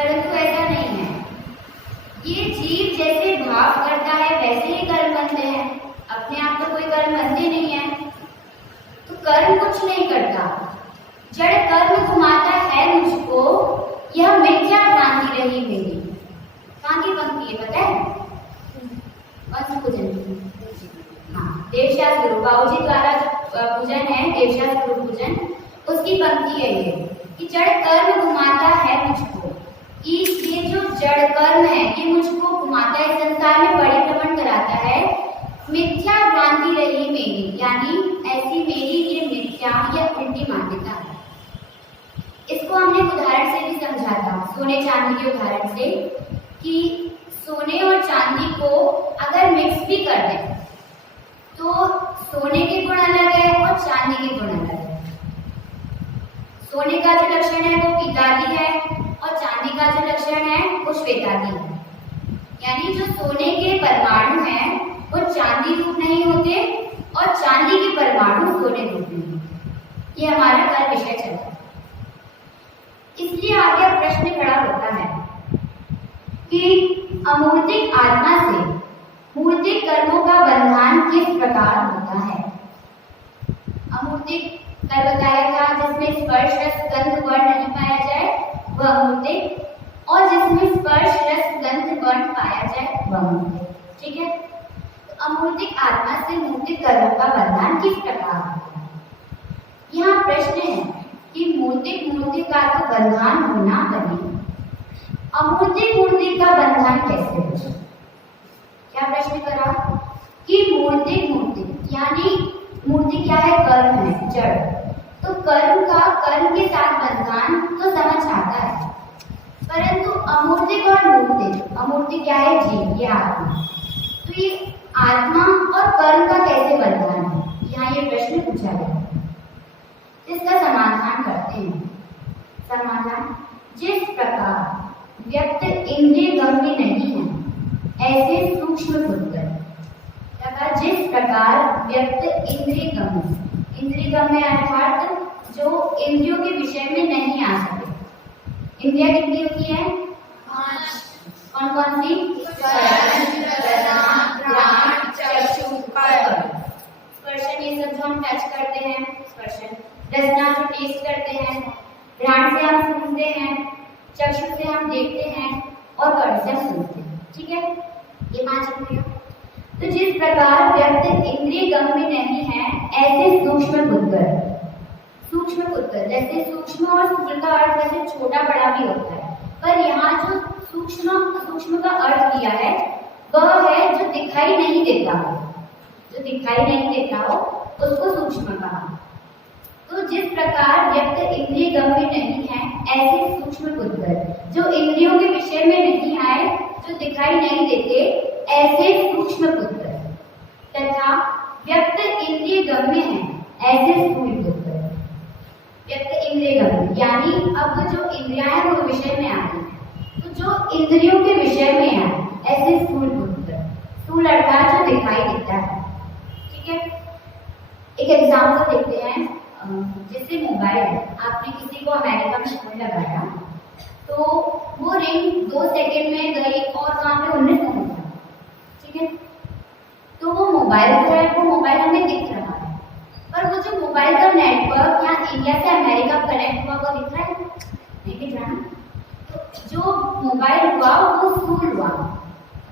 परंतु ऐसा नहीं है। ये जीव जैसे भाव करता है वैसे ही कर्म बनते हैं। अपने आप तो कोई कर्म बनते नहीं है, तो कर्म कुछ नहीं करता। जड़ कर्म घुमाता है मुझको, यह मिथ्या भ्रांति रही मेरी। कहाँ की पंक्ति है पता है? वंश पूजन की। हाँ, देवशास्त्र गुरु बाबूजी द्वारा जो पूजन है देवशास्त्र गुरु पूजन, उसकी पंक्ति है ये कि जड़ कर्म घुमाता है मुझको। ये जो जड़ कर्म है ये मुझको घुमाता है, संसार में परिभ्रमण कराता है। मिथ्या भ्रांति रही मेरी, यानी ऐसी मेरी ये मिथ्या या उल्टी मान्यता है। इसको हमने उदाहरण से भी समझा था, सोने चांदी के उदाहरण से, कि सोने और चांदी को अगर मिक्स भी कर दें तो सोने के गुण अलग है और चांदी के गुण अलग है। सोने का जो लक्षण है वो पीतादी है और चांदी का जो लक्षण है वो श्वेतादी है। यानी जो सोने के परमाणु हैं वो चांदी रूप नहीं होते और चांदी के परमाणु सोने रूप नहीं होते। ये हमारा कल विषय चला। इसलिए आगे प्रश्न खड़ा होता है कि अमूर्तिक आत्मा से मूर्तिक कर्मों का बंधन किस प्रकार होता है। अमूर्तिक कल बताया था जिसमें स्पर्श रस गंध वर्ण नहीं पाया जाए वह अमूर्तिक, और जिसमें स्पर्श रस गंध वर्ण पाया जाए वह अमूर्तिक। ठीक है, तो अमूर्तिक आत्मा से मूर्तिक कर्मों का बंधन किस प्रकार होता है। यहाँ प्रश्न है कि मूर्तिक मूर्ति का तो बंधन होना बने, अमूर्तिक मूर्ति का बंधन कैसे हो। क्या प्रश्न करा कि मूर्तिक मूर्ति यानी मूर्ति क्या है? कर्म है, जड़। तो कर्म का कर्म के साथ बंधन तो समझ आता है, परंतु अमूर्तिक और मूर्तिक, अमूर्ति क्या है? जीव, ये आत्मा। तो ये आत्मा और कर्म का कैसे बंधन है, यहाँ ये प्रश्न पूछा गया। इसका समाधान करते हैं। समाधान, जिस प्रकार व्यक्त इंद्रिय गम्य नहीं है ऐसे सूक्ष्म पुत्र, जिस प्रकार व्यक्त इंद्रिय गम्य, इंद्रिय गम्य अर्थात जो इंद्रियों के विषय में नहीं आ सके। इंद्रियां कितनी होती है? 5। कौन कौन सी? स्पर्शन, ये सब जो हम टच करते हैं स्पर्शन। रसना जो टेस्ट करते हैं, घ्राण से हम सुनते हैं, चक्षु से हम देखते हैं और कर्ण से हम सुनते हैं। ठीक है, ये 5 इंद्रियां। तो जिस प्रकार व्यक्त इंद्रिय गम्य नहीं है ऐसे सूक्ष्म पुत्र, सूक्ष्म पुत्र जैसे सूक्ष्म और स्थूल का अर्थ वैसे छोटा बड़ा भी होता है, पर यहाँ जो सूक्ष्म का अर्थ किया है वह है जो दिखाई नहीं देता हो, जो दिखाई नहीं देता हो उसको सूक्ष्म कहा। तो जिस प्रकार व्यक्त इंद्रिय गम्य नहीं है ऐसे सूक्ष्म पुत्र जो इंद्रियों के विषय में नहीं आए, जो दिखाई नहीं देते, ऐसे सूक्ष्म पुत्र, तथा व्यक्त इंद्रिय गम्य है ऐसे स्थूल पुत्र। व्यक्त इंद्रिय गम्य यानी अब जो इंद्रियां हैं वो विषय में आ रही है, तो जो इंद्रियों के विषय में आए ऐसे स्थूल पुत्र, स्थूल अर्थात जो दिखाई देता है। ठीक है, एक एग्जाम्पल देखते हैं। जैसे मोबाइल, आपने किसी को अमेरिका में फोन लगाया तो वो रिंग 2 सेकेंड में गई और वहां पे उन्हें पहुंचा। ठीक है, तो वो मोबाइल जो है वो मोबाइल हमें दिख रहा है, पर वो जो मोबाइल का नेटवर्क यहाँ इंडिया से अमेरिका कनेक्ट हुआ वो दिख रहा है? नहीं दिख रहा। तो जो मोबाइल हुआ वो स्थूल हुआ,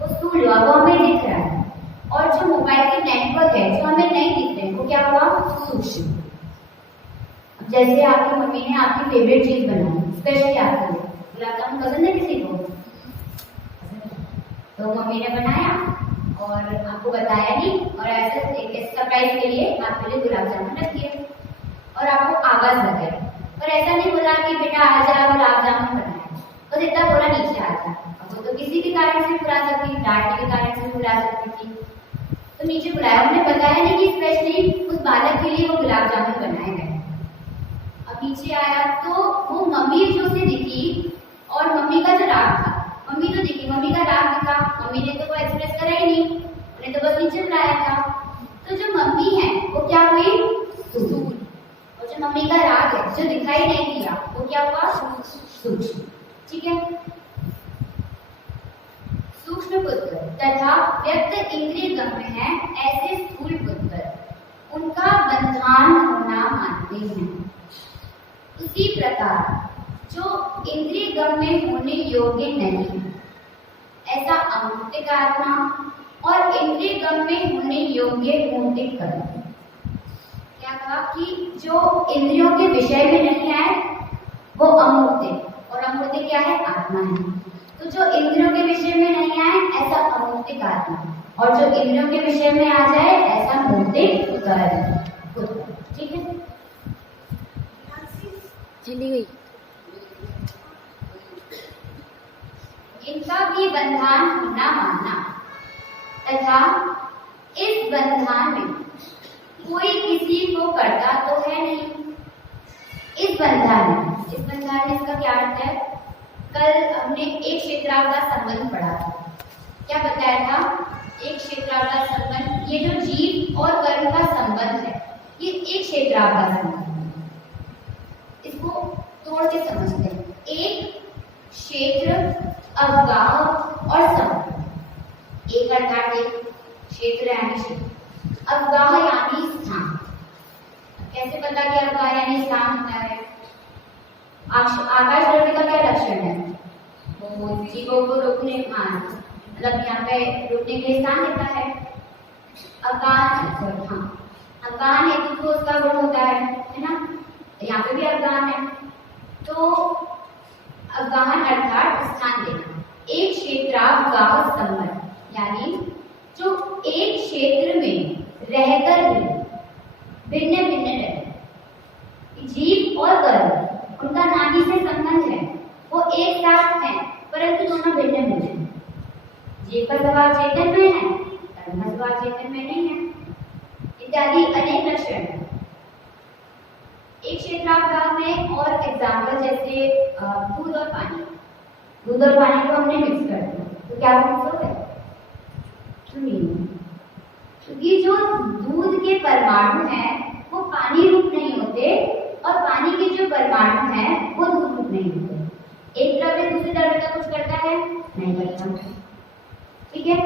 वो हमें दिख रहा है, और जो मोबाइल के नेटवर्क है जो हमें नहीं दिख रहे वो क्या हुआ? सूक्ष्म। जैसे आपकी मम्मी ने आपकी फेवरेट चीज बनाई स्पेशली आपके लिए, गुलाब जामुन पसंद है किसी को? तो मम्मी ने बनाया और आपको बताया नहीं, और ऐसे एक सरप्राइज के लिए आपके लिए गुलाब जामुन रख दिए और आपको आवाज लगाई, पर ऐसा नहीं बोला कि बेटा आ जा गुलाब जामुन बनाया, तो इतना बोला नीचे आ जा। अब वो तो किसी भी कारण से बुला सकती, डांटने के कारण से बुला सकती थी, तो नीचे बुलाया। उन्होंने बताया नहीं कि स्पेशली उस बालक के लिए वो गुलाब जामुन बनाए गए। अब नीचे आया तो वो मम्मी जो से दिखी, और मम्मी का जो राग था, मम्मी तो दिखी, मम्मी का राग दिखा, मम्मी ने तो वो एक्सप्रेस करा ही नहीं, उन्हें तो बस नीचे बुलाया था। तो जो मम्मी है वो क्या हुई? स्थूल। और जो मम्मी का राग है जो दिखाई नहीं दिया वो क्या हुआ? सूक्ष्म। ठीक है, सूत्रपुत्र तथा व्यक्त इंद्रिय गम्य है, ऐसे स्थूल पुत्र उनका बंधान होना मानते हैं। उसी प्रकार जो इंद्रिय गम्य होने योग्य नहीं, ऐसा अमूर्तिक आत्मा और इंद्रिय गम्य होने योग्य मूर्तिक कर्म। क्या कहा कि जो इंद्रियों के विषय में नहीं आए वो अमूर्तिक, और अमूर्तिक क्या है? आत्मा है। तो जो इंद्रियों के विषय में नहीं आए ऐसा अमूर्तिक आत्मा, और जो इंद्रियों के विषय में आ जाए ऐसा मूर्तिक कर्म। ठीक है, चली गई। इनका भी बंधन होना मानना तथा इस बंधन में कोई किसी को करता तो है नहीं। इस बंधन में इसका क्या अर्थ है? कल हमने एक क्षेत्राव का संबंध पढ़ा था। क्या बताया था? एक क्षेत्राव का संबंध, ये जो जीव और कर्म का संबंध है ये एक क्षेत्राव का संबंध है। इसको तोड़ के समझते हैं। एक क्षेत्र, अवगाह और संबंध। एक अर्थात एक क्षेत्र यानी क्षेत्र, अवगाह यानी स्थान। कैसे पता कि अवगाह यानी स्थान होता है? आकाश द्रव्य का क्या लक्षण है? वो जीवों को रोकने, मतलब यहाँ पे रुकने के लिए स्थान देता है। अवगाहन, अवगाहन हेतु तो उसका गुण होता है ना? यहाँ पे भी अवगाहन है। तो अवगाहन अर्थात स्थान देना। एक क्षेत्रावगाह संबंध यानी जो एक क्षेत्र में रहकर भी भिन्न भिन्न रहे। जीव और कर्म उनका नाभि से संबंध है, वो एक साथ हैं परंतु दोनों भिन्न भिन्न हैं। जीव का स्वभाव चेतन में है, कर्म का स्वभाव चेतन में नहीं है, इत्यादि अनेक लक्षण हैं। एक क्षेत्रावगाह में और एग्जाम्पल जैसे दूध और पानी। दूध और पानी को हमने मिक्स कर दिया तो क्या मिक्स हो गए? क्योंकि जो दूध के परमाणु हैं वो पानी रूप नहीं होते और पानी के जो परमाणु हैं वो दूध रूप नहीं होते। एक द्रव्य दूसरे द्रव्य का कुछ करता है? नहीं करता। ठीक है,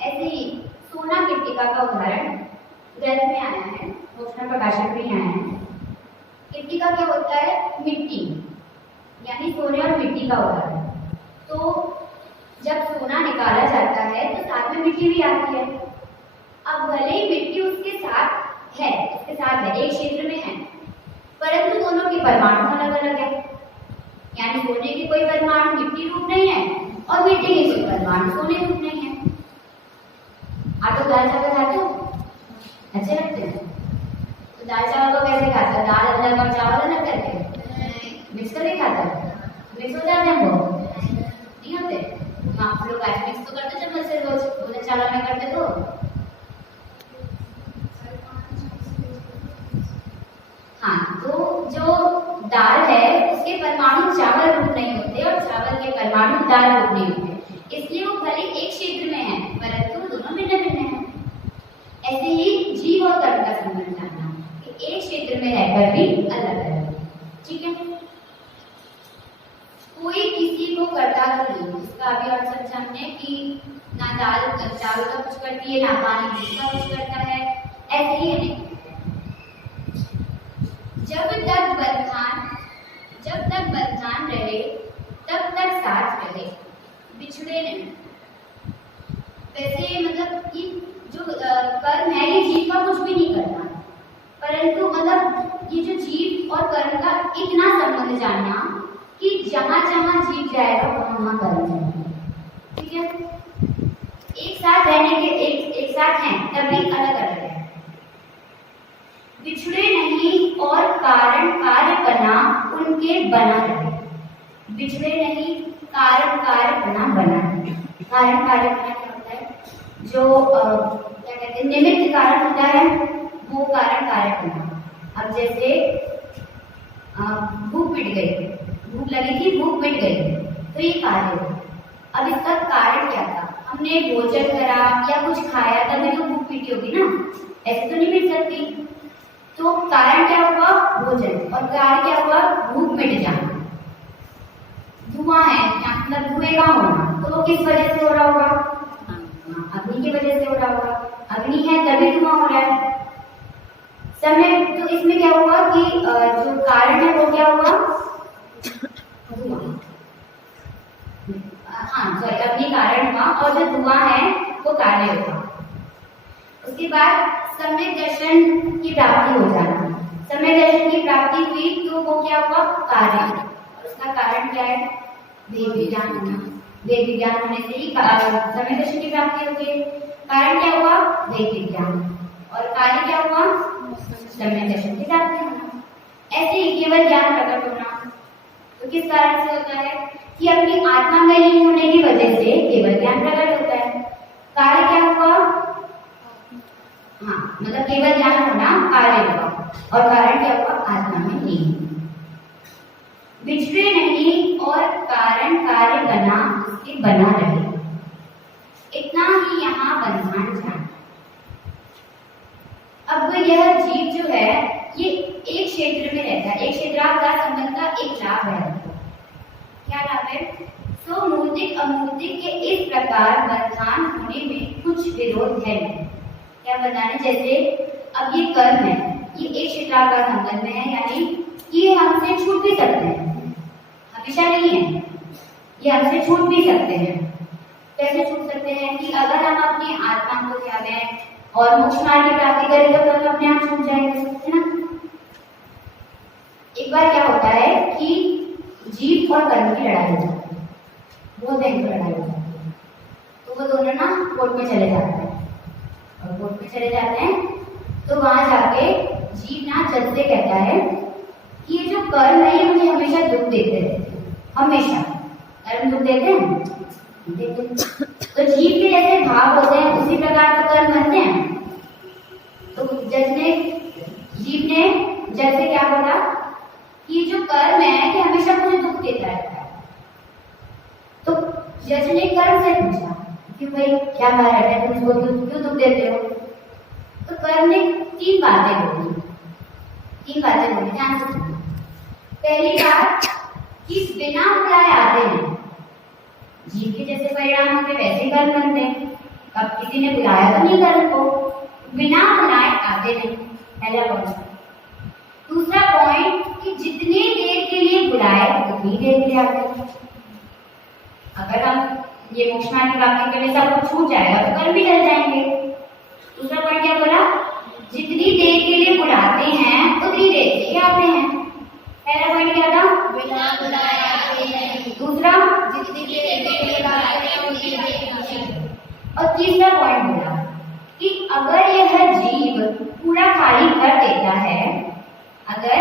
ऐसे ही सोना मृत्तिका का उदाहरण ग्रंथ में आया है, भूषण प्रकाशक में आया है। मृत्तिका क्या होता है? मिट्टी, यानी सोने और मिट्टी का उदाहरण। तो जब सोना निकाला जाता है तो साथ में मिट्टी भी आती है। अब भले ही मिट्टी उसके साथ है, एक क्षेत्र में है, परंतु दोनों के परमाणु अलग अलग है। यानी सोने के कोई परमाणु मिट्टी रूप नहीं है और मिट्टी के कोई परमाणु सोने रूप नहीं है। आप तो दाल चावल खाते हो? अच्छे लगते हैं? तो दाल चावल को कैसे खाते हो? दाल अलग और चावल अलग करके मिक्स करके खाते हो? मिक्स हो जाते हैं वो? नहीं होते। आप लोग आज मिक्स तो करते चम्मच से रोज, भोजन चावल में करते तो हाँ। तो जो दाल है उसके परमाणु चावल रूप नहीं होते और चावल के परमाणु दाल रूप नहीं होते, इसलिए वो भले एक क्षेत्र में है परंतु दोनों भिन्न भिन्न हैं। ऐसे ही जीव और कर्म का संबंध जानना कि एक क्षेत्र में रहकर भी अलग अलग। ठीक है, कोई किसी को करता तो नहीं, इसका अभी और समझा हमने कि ना दाल चावल का कुछ करती है, ना पानी दूध का कुछ करता है। ऐसे ही है, जब तक बंधन रहे तब तक साथ रहे, बिछड़े नहीं। वैसे मतलब कि जो कर्म है ये जीव का कुछ भी नहीं करता, परंतु मतलब ये जो जीव और कर्म का इतना संबंध जानना कि जहां जहां जीव जाएगा वहां कर्म जाएगा। ठीक है, एक साथ रहने के एक साथ हैं तब भी अलग अलग है। बिछड़े नहीं और कारण कार्य बना उनके बना रहे। बिछड़े नहीं, कारण कार्य बना रहे। कारण कार्य बना क्या होता है? जो क्या कहते हैं, निमित्त कारण होता है वो कारण कार्य बना। अब जैसे भूख मिट गई, भूख लगी थी, भूख मिट गई, तो ये कार्य है। अब इसका कारण क्या था? हमने भोजन करा या कुछ खाया तभी तो भूख मिटी होगी ना, ऐसे तो नहीं मिट सकती। तो कारण क्या हुआ? भोजन, और कार्य क्या हुआ? भूख मिट जाना। धुआं है, मतलब धुएं का होना, तो वो किस वजह से हो रहा होगा? रहा होगा, अग्नि है तभी धुआं हो रहा है। समय तो इसमें क्या हुआ कि जो कारण है वो क्या हुआ, हाँ सॉरी, अग्नि कारण हुआ और जो धुआं है वो कार्य हुआ। उसके बाद सम्यक दर्शन की प्राप्ति हो जाना, सम्यक दर्शन की प्राप्ति हुई तो वो क्या हुआ, कार्य। उसका कारण क्या है, वेद विज्ञान होना। वेद विज्ञान होने से ही सम्यक दर्शन की प्राप्ति होगी। कारण क्या हुआ, वेद विज्ञान, और कार्य क्या हुआ, सम्यक दर्शन की प्राप्ति होना। ऐसे ही केवल ज्ञान प्रकट होना, तो किस कारण से होता है कि अपनी आत्मा में लीन होने की वजह से केवल ज्ञान प्रकट होता है। कार्य क्या हुआ, हाँ मतलब केवल ज्ञान होना कार्य हुआ, और कारण क्या हुआ, आत्मा में लीन। बिछड़े नहीं और कारण कार्य बना उसके बना रहे, इतना ही यहाँ बंधन जान। अब यह जीव जो है ये एक क्षेत्र में रहता है, एक क्षेत्राकार संबंध का एक लाभ है। क्या लाभ है, सो मूर्तिक अमूर्तिक के इस प्रकार बंधन होने में कुछ विरोध है। क्या बताने, जैसे अब ये कर्म है, ये एक क्षेत्राकार संबंध में है, यानी ये हमसे छूट भी सकते हैं, हमेशा नहीं है, ये हमसे छूट भी सकते हैं। कैसे छूट सकते हैं कि अगर हम अपनी आत्मा को त्यागें और मोक्ष मार्ग की प्राप्ति करें तो कर्म अपने आप छूट जाएंगे, है ना। एक बार क्या होता है कि जीव और कर्म की लड़ाई हो जाती है, बहुत भयंकर लड़ाई हो जाती है, तो वो दोनों ना कोर्ट में चले जाते हैं, और कोर्ट में चले जाते हैं तो वहां जाके जीव ना जज से कहता है कि ये जो कर्म है ये मुझे हमेशा दुख देते हैं, हमेशा कर्म दुख देते हैं, देते हैं। तो जीव के जैसे भाव होते हैं उसी प्रकार तो कर्म बनते हैं। तो जज ने, जीव ने जज से क्या बोला कि जो कर्म है कि हमेशा मुझे दुख देता रहता है। तो जज ने कर्म से पूछा कि भाई क्या बात है, तुम इसको क्यों दुख देते हो। तो कर्म ने तीन बातें बोली, ध्यान से सुनो। पहली बात कि बिना बुलाए आते हैं, जीव के जैसे परिणाम होते वैसे कर्म बनते हैं, अब किसी ने बुलाया तो नहीं कर्म को, बिना बुलाए आते नहीं, पहला पॉइंट। दूसरा पॉइंट कि जितनी देर के लिए बुलाए उतनी देर के लिए आते हैं। अगर हम ये मोक्ष मार्ग की प्राप्ति के लिए सब कुछ छूट जाएगा तो कर्म भी चल जाएंगे। दूसरा पॉइंट क्या बोला, जितनी देर के लिए बुलाते हैं उतनी देर के लिए आते हैं। पहला पॉइंट क्या था, बिना बुलाए आते हैं। दूसरा, जितनी देर के लिए बुलाते हैं उतनी देर के लिए आते हैं। और तीसरा पॉइंट बोला कि अगर यह जीव पूरा खाली कर देता है, अगर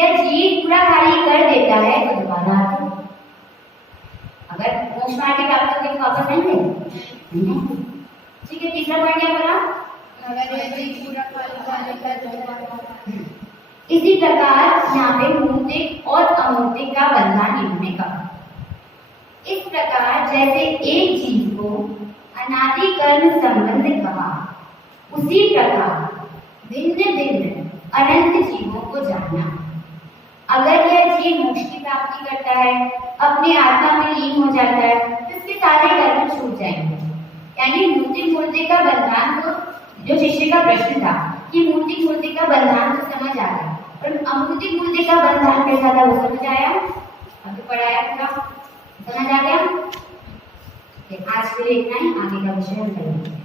यह जीव पूरा खाली कर देता है तो दोबारा आते हैं। अगर मोक्ष मार्ग की प्राप्ति होगी तो वापस आएंगे नहीं। ठीक है, तीसरा पॉइंट क्या बोला, अगर यह जीव पूरा खाली कर देता है। इसी प्रकार यहाँ पे मूर्तिक और अमूर्तिक का बंधन इन्होंने कहा। इस प्रकार जैसे एक जीव को अनादि कर्म संबंध कहा, उसी प्रकार भिन्न भिन्न अनंत जीवों को जानना। अगर यह जीव मोक्ष की प्राप्ति करता है, अपने आत्मा में लीन हो जाता है, तो इसके सारे कर्म छूट जाएंगे। यानी मूर्ति का बंधन, तो जो शिष्य का प्रश्न था कि मूर्ति का बंधन तो समझ आ गया, और अमूर्ति का बंधन कैसा था वो समझ आया। अभी पढ़ाया पूरा समझ आ गया। आज के लिए इतना ही, आगे का विषय हम करेंगे।